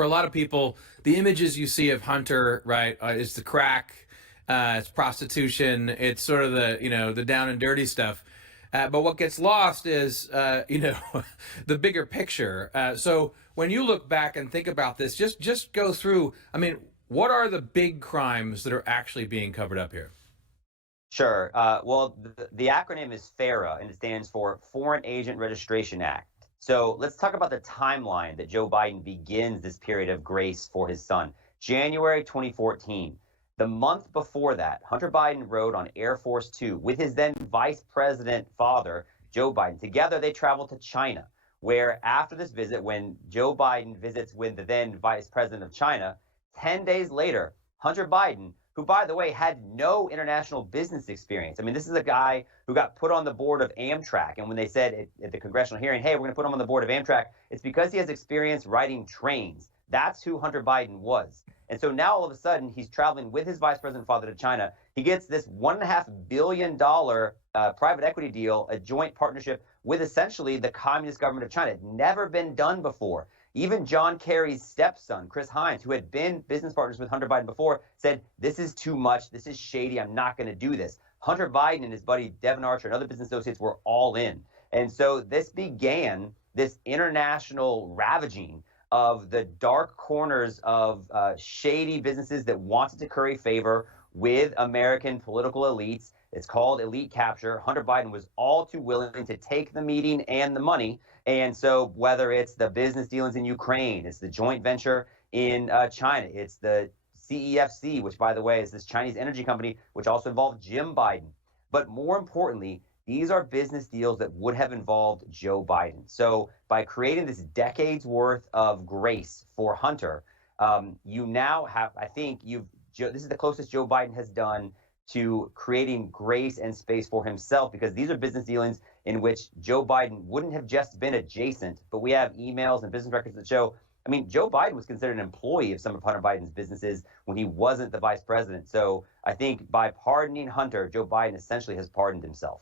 for a lot of people, the images you see of Hunter, right, is the crack, it's prostitution, it's sort of the, the down and dirty stuff. But what gets lost is, the bigger picture. So when you look back and think about this, just go through. I mean, what are the big crimes that are actually being covered up here? Sure. Well, the acronym is FARA, and it stands for Foreign Agent Registration Act. So let's talk about the timeline that Joe Biden begins this period of grace for his son. January 2014. The month before that, Hunter Biden rode on Air Force Two with his then vice president father, Joe Biden. Together, they traveled to China, where after this visit, when Joe Biden visits with the then vice president of China, 10 days later, Hunter Biden, who, by the way, had no international business experience. I mean, this is a guy who got put on the board of Amtrak. And when they said at the congressional hearing, hey, we're going to put him on the board of Amtrak, it's because he has experience riding trains. That's who Hunter Biden was. And so now all of a sudden, he's traveling with his vice president father to China. He gets this $1.5 billion private equity deal, a joint partnership with essentially the communist government of China. It had never been done before. Even John Kerry's stepson, Chris Hines, who had been business partners with Hunter Biden before, said, this is too much. This is shady. I'm not going to do this. Hunter Biden and his buddy Devin Archer and other business associates were all in. And so this began this international ravaging of the dark corners of shady businesses that wanted to curry favor with American political elites. It's called elite capture. Hunter Biden was all too willing to take the meeting and the money. And so whether it's the business dealings in Ukraine, it's the joint venture in China, it's the CEFC, which, by the way, is this Chinese energy company, which also involved Jim Biden. But more importantly, these are business deals that would have involved Joe Biden. So by creating this decades worth of grace for Hunter, you now have, I think this is the closest Joe Biden has done to creating grace and space for himself, because these are business dealings in which Joe Biden wouldn't have just been adjacent, but we have emails and business records that show, I mean, Joe Biden was considered an employee of some of Hunter Biden's businesses when he wasn't the vice president. So I think by pardoning Hunter, Joe Biden essentially has pardoned himself.